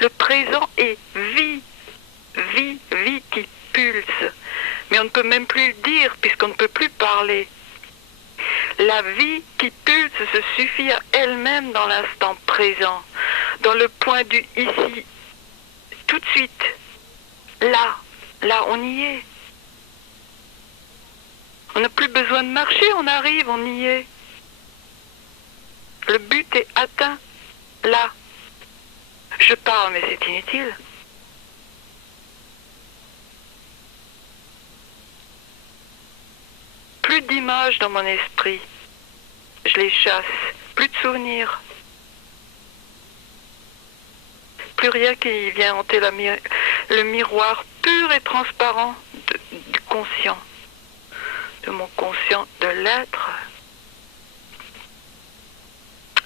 Le présent est vie, vie, vie qui pulse. Mais on ne peut même plus le dire puisqu'on ne peut plus parler. La vie qui pulse se suffit à elle-même dans l'instant présent, dans le point du ici, tout de suite. Là, là, on y est. On n'a plus besoin de marcher, on arrive, on y est. Le but est atteint, là. Je parle, mais c'est inutile. Plus d'images dans mon esprit. Je les chasse. Plus de souvenirs. Plus rien qui vient hanter le miroir pur et transparent du conscient. De mon conscient, de l'être.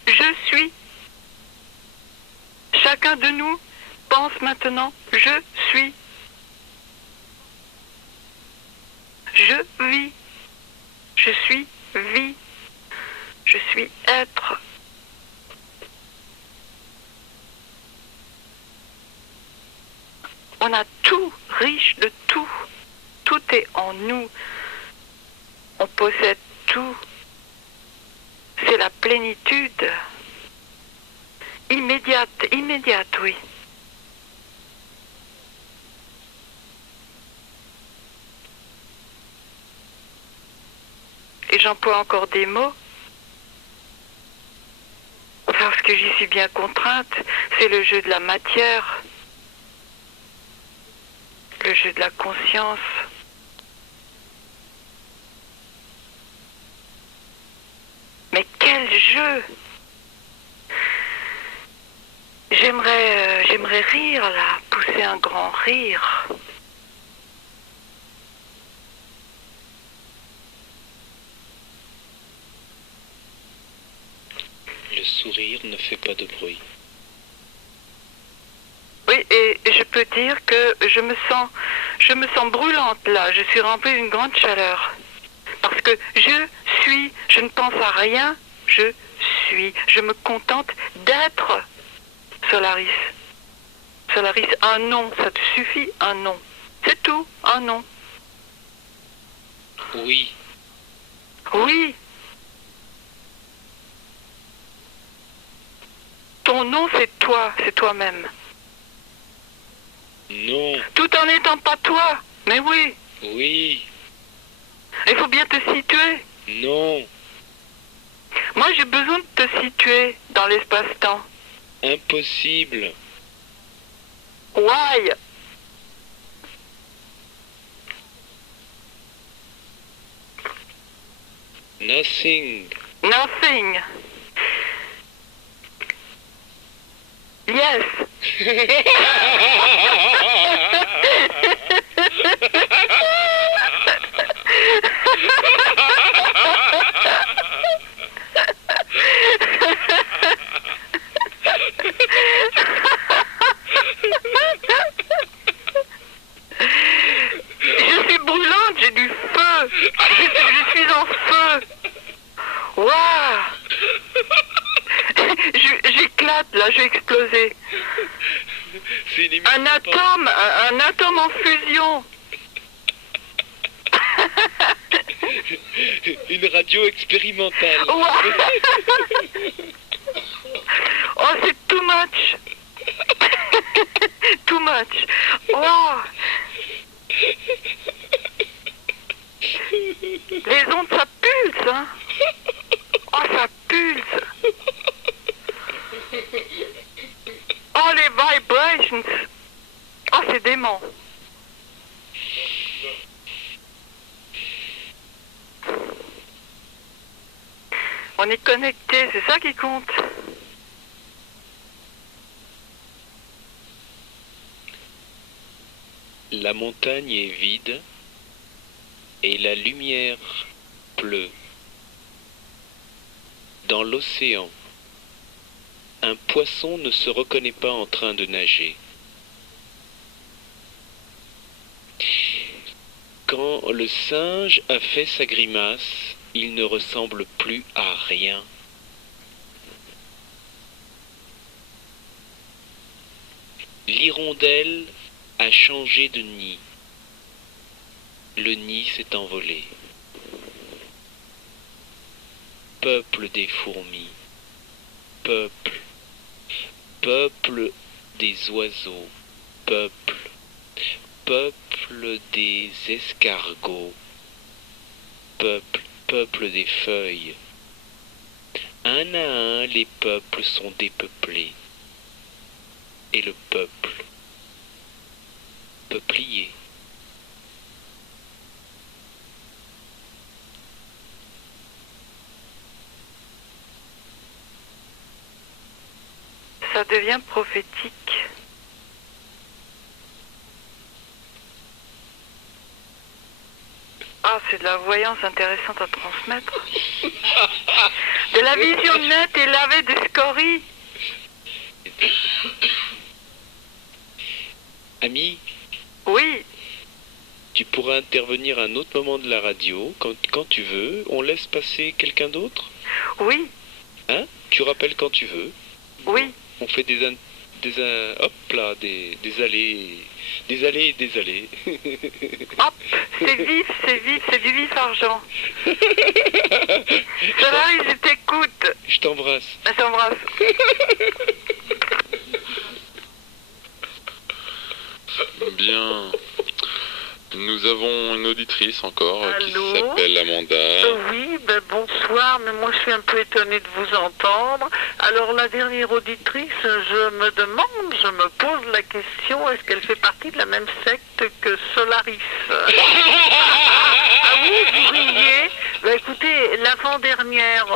Je suis. Chacun de nous pense maintenant, je suis. Je vis. Je suis vie. Je suis être. On a tout, riche de tout. Tout est en nous. On possède tout. C'est la plénitude. Immédiate, oui. Et j'emploie encore des mots, parce que j'y suis bien contrainte. C'est le jeu de la matière, le jeu de la conscience. Mais quel jeu! J'aimerais rire là, pousser un grand rire. Le sourire ne fait pas de bruit. Oui, et je peux dire que je me sens brûlante là. Je suis remplie d'une grande chaleur. Parce que je ne pense à rien, je me contente d'être Solaris. Solaris, un nom, ça te suffit, un nom. C'est tout, un nom. Oui. Oui. Ton nom, c'est toi, c'est toi-même. Non. Tout en n'étant pas toi, mais oui. Oui. Il faut bien te situer. Non. Moi, j'ai besoin de te situer dans l'espace-temps. Impossible. Why? Nothing. Nothing. Yes. Je suis brûlante, j'ai du feu. Je suis en feu. Waouh. J'éclate là, je vais exploser. Un atome en fusion. Une radio expérimentale. Ouais. Oh, c'est too much. Too much. Wow. Les ondes, ça pulse, hein. Oh, ça pulse. Oh, les vibrations. Oh, c'est dément. On est connecté, c'est ça qui compte. La montagne est vide et la lumière pleut. Dans l'océan, un poisson ne se reconnaît pas en train de nager. Quand le singe a fait sa grimace, il ne ressemble plus à rien. L'hirondelle a changé de nid. Le nid s'est envolé. Peuple des fourmis, peuple, peuple des oiseaux, peuple, peuple des escargots, peuple, peuple des feuilles. Un à un, les peuples sont dépeuplés. Et le peuple, peuplier. Ça devient prophétique. Ah, c'est de la voyance intéressante à transmettre. De la vision nette et lavée des scories. Ami, Oui, tu pourras intervenir à un autre moment de la radio, quand tu veux. On laisse passer quelqu'un d'autre? oui, Hein? Tu rappelles quand tu veux. oui. On fait hop là, des allées, des allées et des allées. Hop, c'est vif, c'est du vif argent. Solaris, je t'écoute. Je t'embrasse. Je t'embrasse. Bien. Nous avons une auditrice encore qui Allô s'appelle Amanda. Oui, bonsoir, mais moi je suis un peu étonnée de vous entendre. Alors la dernière auditrice, je me demande, je me pose la question, est-ce qu'elle fait partie de la même secte que Solaris? Ah oui, vous riez. Écoutez, l'avant-dernière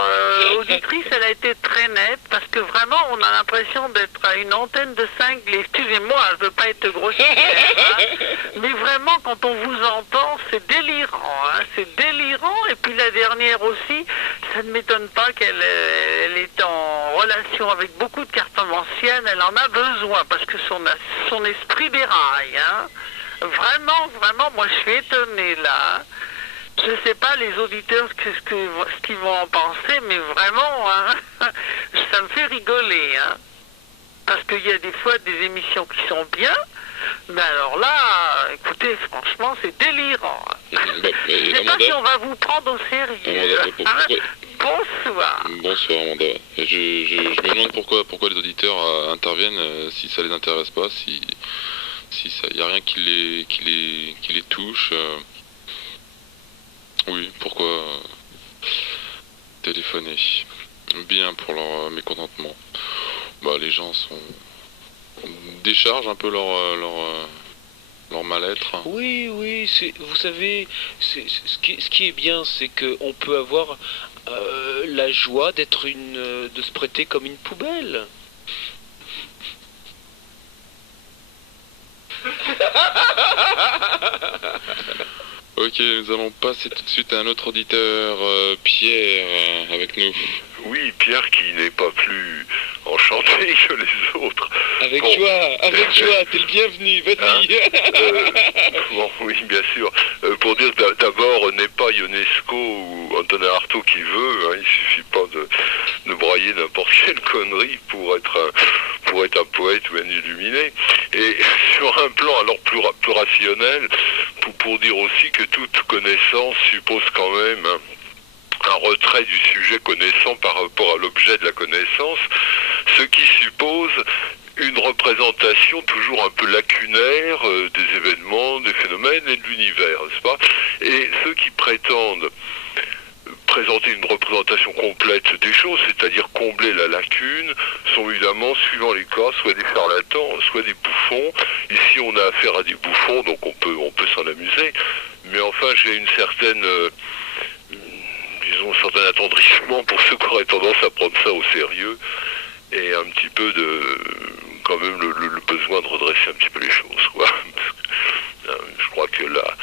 auditrice, elle a été très nette, parce que vraiment, on a l'impression d'être à une antenne de cinglés. Excusez-moi, je veux pas être grossière, hein, mais vraiment, quand on vous entend, c'est délirant, hein, c'est délirant. Et puis la dernière aussi, ça ne m'étonne pas qu'elle elle est en relation avec beaucoup de cartomanciennes, elle en a besoin, parce que son esprit déraille, hein. Vraiment, moi je suis étonnée là, hein. Je sais pas les auditeurs ce qu'ils vont en penser, mais vraiment, hein, ça me fait rigoler, hein. Parce qu'il y a des fois des émissions qui sont bien, mais alors là, écoutez, franchement, c'est délirant. Je ne sais pas si on va vous prendre au sérieux. Amanda, Bonsoir. Bonsoir Amanda. Je me demande pourquoi les auditeurs interviennent si ça les intéresse pas, si ça y a rien qui les touche. Oui, pourquoi téléphoner? Bien pour leur mécontentement. Les gens déchargent un peu leur mal-être. Oui, vous savez, ce qui est bien, c'est qu'on peut avoir la joie de se prêter comme une poubelle. Ok, nous allons passer tout de suite à un autre auditeur, Pierre, avec nous. Oui, Pierre qui n'est pas plus enchanté que les autres. Avec Bon. joie, t'es le bienvenu, vas-y. Bon, oui, bien sûr. Pour dire d'abord, n'est pas Ionesco ou Antonin Artaud qui veut, hein, il suffit pas de brailler n'importe quelle connerie pour être un poète ou un illuminé. Et sur un plan alors plus rationnel, pour dire aussi que toute connaissance suppose quand même un retrait du sujet connaissant par rapport à l'objet de la connaissance, ce qui suppose une représentation toujours un peu lacunaire des événements, des phénomènes et de l'univers, n'est-ce pas? Et ceux qui prétendent présenter une représentation complète des choses, c'est-à-dire combler la lacune, sont évidemment, suivant les cas, soit des charlatans, soit des bouffons. Ici, on a affaire à des bouffons, donc on peut s'en amuser. Mais enfin, j'ai une certaine, disons, un certain attendrissement pour ceux qui auraient tendance à prendre ça au sérieux, et un petit peu quand même le besoin de redresser un petit peu les choses, quoi. Je crois que la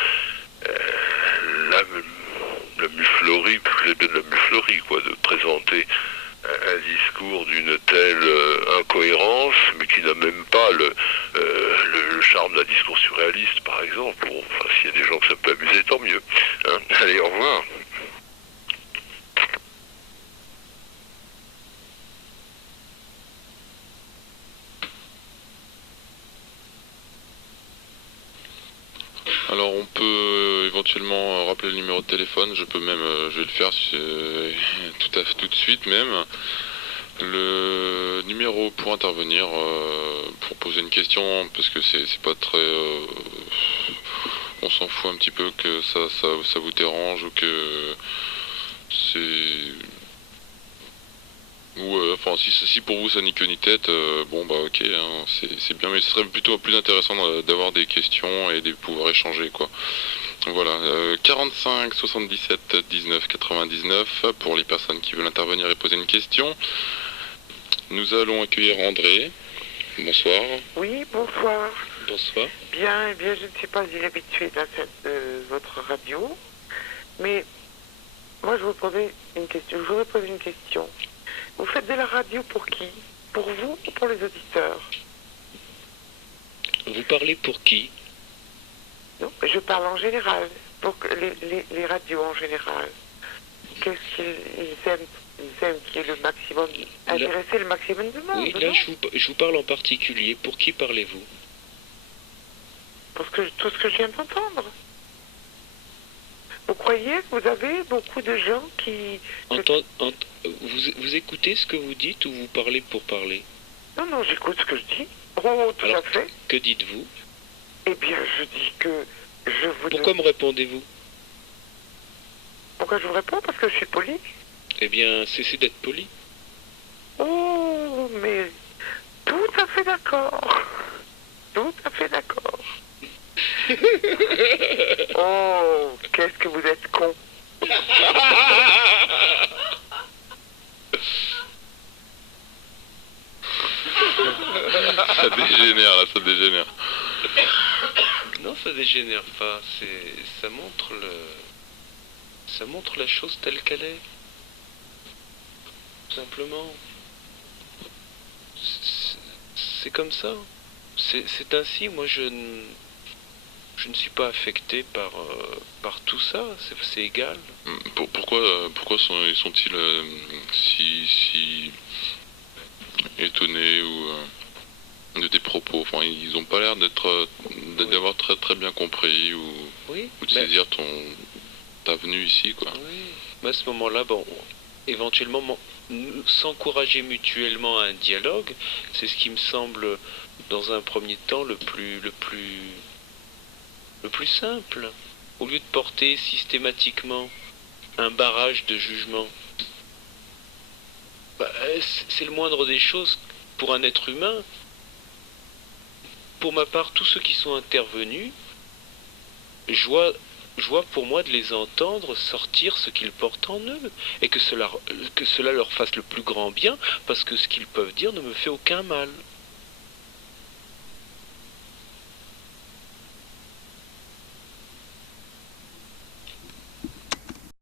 muflerie, parce que c'est bien de la muflerie, quoi, de présenter un discours d'une telle incohérence, mais qui n'a même pas le charme d'un discours surréaliste, par exemple. Bon, enfin, s'il y a des gens que ça peut amuser, tant mieux. Hein. Allez, au revoir. Alors on peut éventuellement rappeler le numéro de téléphone, je peux même, je vais le faire tout de suite même. Le numéro pour intervenir, pour poser une question, parce que c'est pas très... on s'en fout un petit peu que ça vous dérange ou que c'est... Ouais, enfin si pour vous ça ni queue ni tête, bon bah ok, hein, c'est bien, mais ce serait plutôt plus intéressant d'avoir des questions et de pouvoir échanger quoi. Voilà, 45 77 19 99 pour les personnes qui veulent intervenir et poser une question. Nous allons accueillir André. Bonsoir. Oui, bonsoir. Bonsoir. Bien, eh bien, je ne suis pas inhabituée de votre radio, mais moi je vous posais une question. Je voudrais poser une question. Vous faites de la radio pour qui? Pour vous ou pour les auditeurs? Vous parlez pour qui? Non, je parle en général, pour les radios en général. Qu'est-ce qu'ils aiment? Ils aiment qu'il y ait le maximum, intéresser le maximum de monde. Oui, là je vous parle en particulier. Pour qui parlez-vous? Pour tout ce que je viens d'entendre. Vous croyez que vous avez beaucoup de gens qui... Vous écoutez ce que vous dites ou vous parlez pour parler? Non, non, j'écoute ce que je dis. Oh, tout à fait. Que dites-vous? Eh bien, je dis que je vous... Pourquoi me répondez-vous? Pourquoi je vous réponds? Parce que je suis poli. Eh bien, cessez d'être poli. Oh, mais tout à fait d'accord. Tout à fait d'accord. Oh, qu'est-ce que vous êtes con. Ça dégénère là, ça dégénère. Non, ça dégénère pas. Ça montre la chose telle qu'elle est. Tout simplement. C'est comme ça. C'est ainsi. Moi, je ne suis pas affecté par tout ça. C'est égal. Pourquoi sont-ils si étonnés ou de tes propos? Enfin, ils n'ont pas l'air d'avoir très très bien compris ou de saisir ta venue ici, quoi. Oui. Mais à ce moment-là, bon, éventuellement, s'encourager mutuellement à un dialogue, c'est ce qui me semble, dans un premier temps, le plus simple. Au lieu de porter systématiquement un barrage de jugement, c'est le moindre des choses pour un être humain. Pour ma part, tous ceux qui sont intervenus, joie pour moi de les entendre sortir ce qu'ils portent en eux, et que cela leur fasse le plus grand bien, parce que ce qu'ils peuvent dire ne me fait aucun mal.